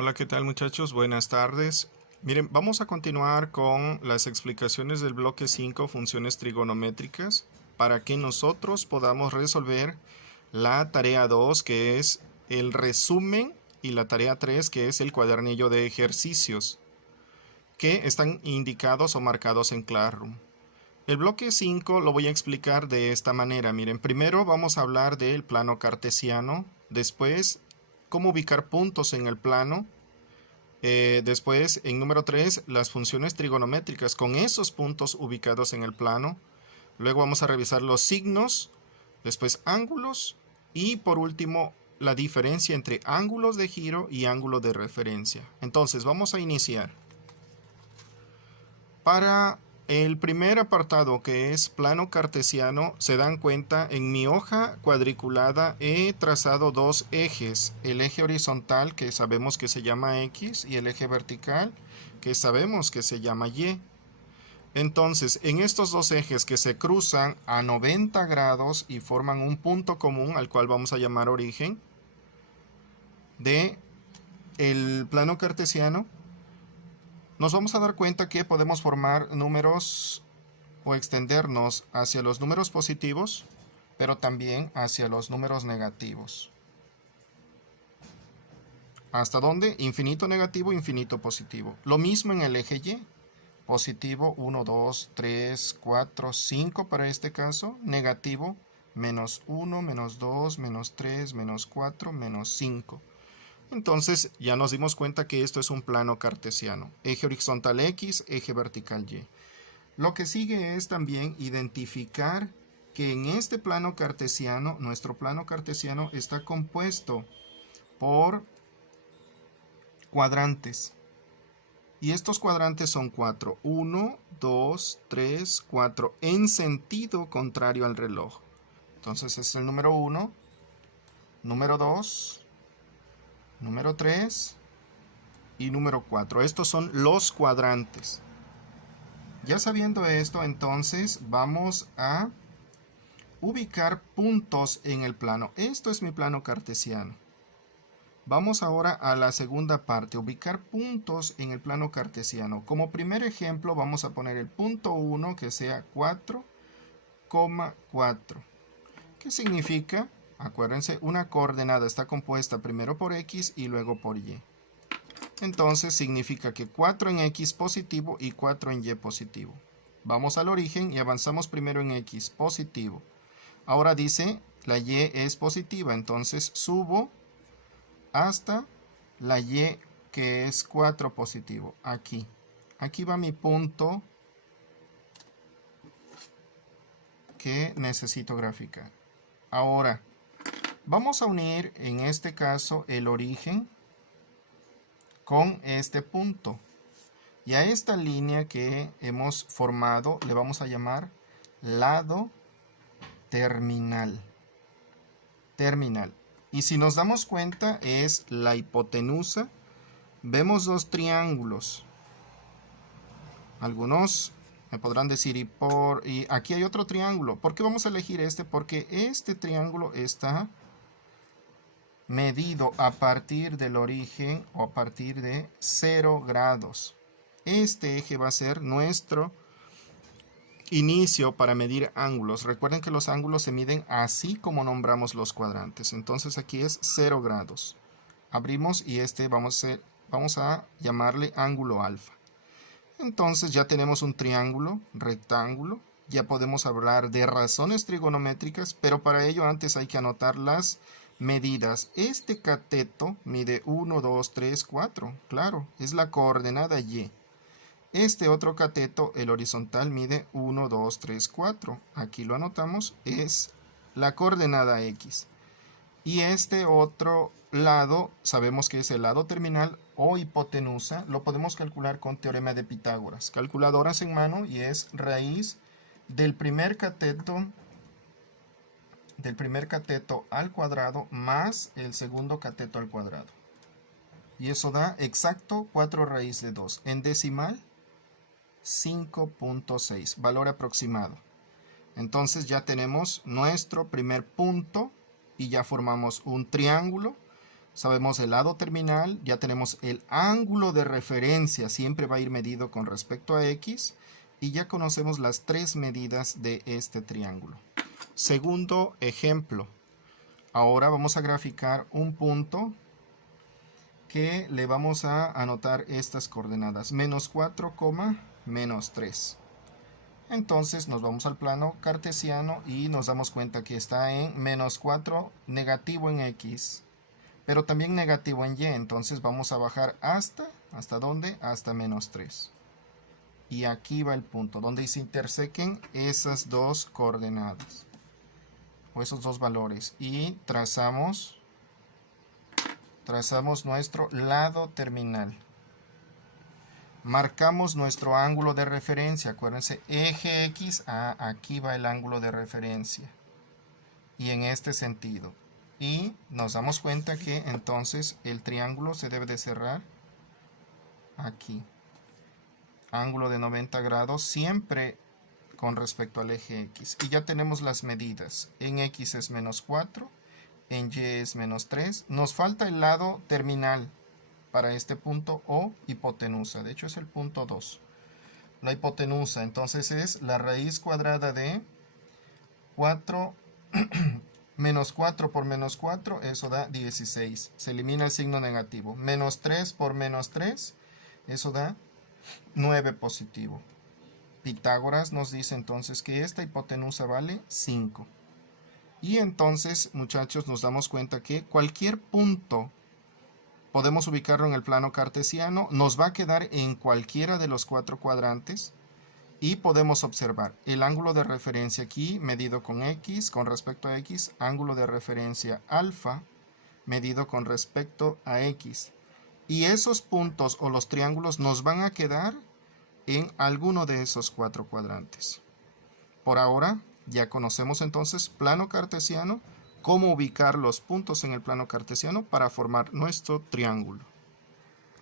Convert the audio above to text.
Hola, ¿qué tal muchachos? Buenas tardes. Miren, vamos a continuar con las explicaciones del bloque 5, funciones trigonométricas, para que nosotros podamos resolver la tarea 2, que es el resumen, y la tarea 3, que es el cuadernillo de ejercicios, que están indicados o marcados en Classroom. El bloque 5 lo voy a explicar de esta manera. Miren, primero vamos a hablar del plano cartesiano, después cómo ubicar puntos en el plano. Después, en número 3, las funciones trigonométricas con esos puntos ubicados en el plano. Luego vamos a revisar los signos, después ángulos y por último la diferencia entre ángulos de giro y ángulo de referencia. Entonces, vamos a iniciar. Para el primer apartado, que es plano cartesiano, se dan cuenta, en mi hoja cuadriculada he trazado dos ejes: el eje horizontal, que sabemos que se llama X, y el eje vertical, que sabemos que se llama Y. Entonces, en estos dos ejes que se cruzan a 90 grados y forman un punto común al cual vamos a llamar origen de el plano cartesiano, nos vamos a dar cuenta que podemos formar números o extendernos hacia los números positivos, pero también hacia los números negativos. ¿Hasta dónde? Infinito negativo, infinito positivo. Lo mismo en el eje Y. Positivo 1, 2, 3, 4, 5 para este caso. Negativo menos 1, menos 2, menos 3, menos 4, menos 5. Entonces ya nos dimos cuenta que esto es un plano cartesiano. Eje horizontal X, eje vertical Y. Lo que sigue es también identificar que en este plano cartesiano, nuestro plano cartesiano está compuesto por cuadrantes. Y estos cuadrantes son 4. 1, 2, 3, 4 en sentido contrario al reloj. Entonces es el número 1, número 2, número 3 y número 4. Estos son los cuadrantes. Ya sabiendo esto, entonces vamos a ubicar puntos en el plano. Esto es mi plano cartesiano. Vamos ahora a la segunda parte, ubicar puntos en el plano cartesiano. Como primer ejemplo vamos a poner el punto 1, que sea 4,4. ¿Qué significa? Acuérdense, una coordenada está compuesta primero por X y luego por Y. Entonces significa que 4 en X positivo y 4 en Y positivo. Vamos al origen y avanzamos primero en X positivo. Ahora dice, la Y es positiva, entonces subo hasta la Y, que es 4 positivo. Aquí. Aquí va mi punto que necesito graficar. Ahora, vamos a unir en este caso el origen con este punto. Y a esta línea que hemos formado le vamos a llamar lado terminal. Terminal. Y si nos damos cuenta, es la hipotenusa. Vemos dos triángulos. Algunos me podrán decir, y aquí hay otro triángulo. ¿Por qué vamos a elegir este? Porque este triángulo está medido a partir del origen o a partir de 0 grados. Este eje va a ser nuestro inicio para medir ángulos. Recuerden que los ángulos se miden así como nombramos los cuadrantes. Entonces aquí es 0 grados. Abrimos y este vamos a llamarle ángulo alfa. Entonces ya tenemos un triángulo, rectángulo. Ya podemos hablar de razones trigonométricas, pero para ello antes hay que anotar las medidas. Este cateto mide 1, 2, 3, 4. Claro, es la coordenada Y. Este otro cateto, el horizontal, mide 1, 2, 3, 4. Aquí lo anotamos, es la coordenada X. Y este otro lado, sabemos que es el lado terminal o hipotenusa, lo podemos calcular con teorema de Pitágoras. Calculadoras en mano y es raíz del primer cateto al cuadrado más el segundo cateto al cuadrado. Y eso da exacto 4 raíz de 2. En decimal, 5.6, valor aproximado. Entonces ya tenemos nuestro primer punto y ya formamos un triángulo Sabemos el lado terminal, ya tenemos el ángulo de referencia, siempre va a ir medido con respecto a X, y ya conocemos las tres medidas de este triángulo. Segundo ejemplo. Ahora vamos a graficar un punto que le vamos a anotar estas coordenadas, menos 4, menos 3. Entonces nos vamos al plano cartesiano y nos damos cuenta que está en menos 4 negativo en X, pero también negativo en Y. Entonces vamos a bajar ¿hasta dónde? Hasta menos 3. Y aquí va el punto donde se intersequen esas dos coordenadas o esos dos valores, y trazamos nuestro lado terminal. Marcamos nuestro ángulo de referencia. Acuérdense, eje X, aquí va el ángulo de referencia. Y en este sentido. Y nos damos cuenta que entonces el triángulo se debe de cerrar aquí. Ángulo de 90 grados siempre con respecto al eje X. Y ya tenemos las medidas. En X es menos 4, en Y es menos 3. Nos falta el lado terminal para este punto o hipotenusa. De hecho es el punto 2. La hipotenusa entonces es la raíz cuadrada de 4 menos 4 por menos 4, eso da 16. Se elimina el signo negativo. Menos 3 por menos 3, eso da 9 positivo. Pitágoras nos dice entonces que esta hipotenusa vale 5. Y entonces, muchachos, nos damos cuenta que cualquier punto podemos ubicarlo en el plano cartesiano, nos va a quedar en cualquiera de los 4 cuadrantes y podemos observar el ángulo de referencia aquí medido con X, con respecto a X, ángulo de referencia alfa medido con respecto a X. Y esos puntos o los triángulos nos van a quedar en alguno de esos 4 cuadrantes. Por ahora ya conocemos entonces plano cartesiano, cómo ubicar los puntos en el plano cartesiano para formar nuestro triángulo.